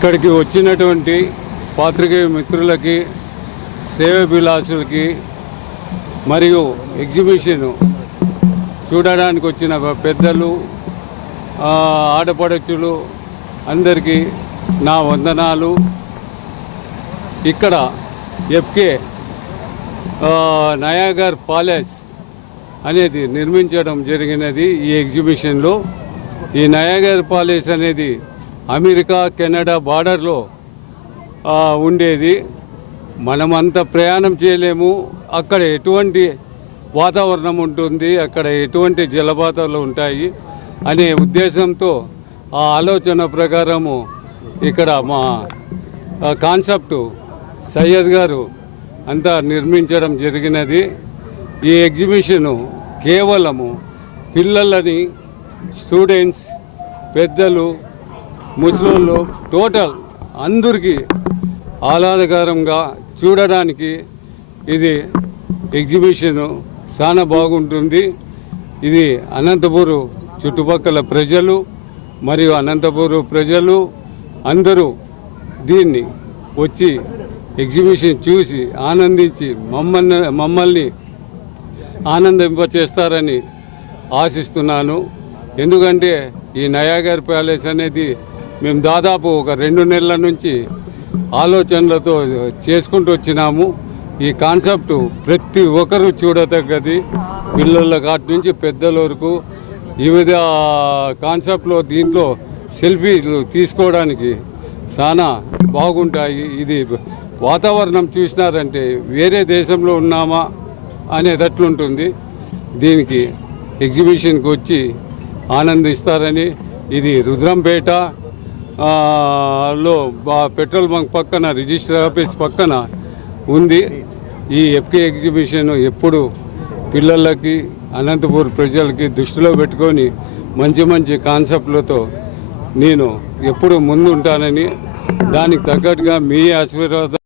ఇక్కడికి వచ్చినటువంటి పాత్రికేయ మిత్రులకి, శ్రేయోభిలాషులకి మరియు ఎగ్జిబిషన్ చూడడానికి వచ్చిన పెద్దలు, ఆడపడుచులు అందరికీ నా వందనాలు. ఇక్కడ ఎఫ్కే నయాగర్ ప్యాలెస్ అనేది నిర్మించడం జరిగినది. ఈ ఎగ్జిబిషన్లో ఈ నయాగర్ ప్యాలెస్ అనేది అమెరికా కెనడా బార్డర్లో ఉండేది. మనమంతా ప్రయాణం చేయలేము. అక్కడ ఎటువంటి వాతావరణం ఉంటుంది, అక్కడ ఎటువంటి జలపాతాలు ఉంటాయి అనే ఉద్దేశంతో ఆ ఆలోచన ప్రకారము ఇక్కడ మా కాన్సెప్టు సయ్యద్ గారు అంతా నిర్మించడం జరిగినది. ఈ ఎగ్జిబిషను కేవలము పిల్లలని, స్టూడెంట్స్, పెద్దలు, ముస్లింలు టోటల్ అందరికీ ఆహ్లాదకరంగా చూడడానికి ఇది ఎగ్జిబిషను చాలా బాగుంటుంది. ఇది అనంతపూర్ చుట్టుపక్కల ప్రజలు మరియు అనంతపూర్ ప్రజలు అందరూ దీన్ని వచ్చి ఎగ్జిబిషన్ చూసి ఆనందించి మమ్మల్ని ఆనందింపచేస్తారని ఆశిస్తున్నాను. ఎందుకంటే ఈ నయాగర్ ప్యాలెస్ అనేది మేము దాదాపు ఒక 2 నెలల నుంచి ఆలోచనలతో చేసుకుంటూ వచ్చినాము. ఈ కాన్సెప్టు ప్రతి ఒక్కరూ చూడతగ్గది. పిల్లల కాటి నుంచి పెద్దల వరకు వివిధ కాన్సెప్ట్లో దీంట్లో సెల్ఫీలు తీసుకోవడానికి చాలా బాగుంటాయి. ఇది వాతావరణం చూసినారంటే వేరే దేశంలో ఉన్నామా అనేటట్లుంటుంది. దీనికి ఎగ్జిబిషన్కి వచ్చి ఆనందిస్తారని. ఇది రుద్రంపేట లో పెట్రోల్ బంక్ పక్కన, రిజిస్టర్ ఆఫీస్ పక్కన ఉంది. ఈ ఎఫ్కే ఎగ్జిబిషన్ ఎప్పుడు పిల్లలకి, అనంతపూర్ ప్రజలకి దృష్టిలో పెట్టుకొని మంచి మంచి కాన్సెప్ట్లతో నేను ఎప్పుడు ముందు ఉంటానని, దానికి తగ్గట్టుగా మీ ఆశీర్వాదం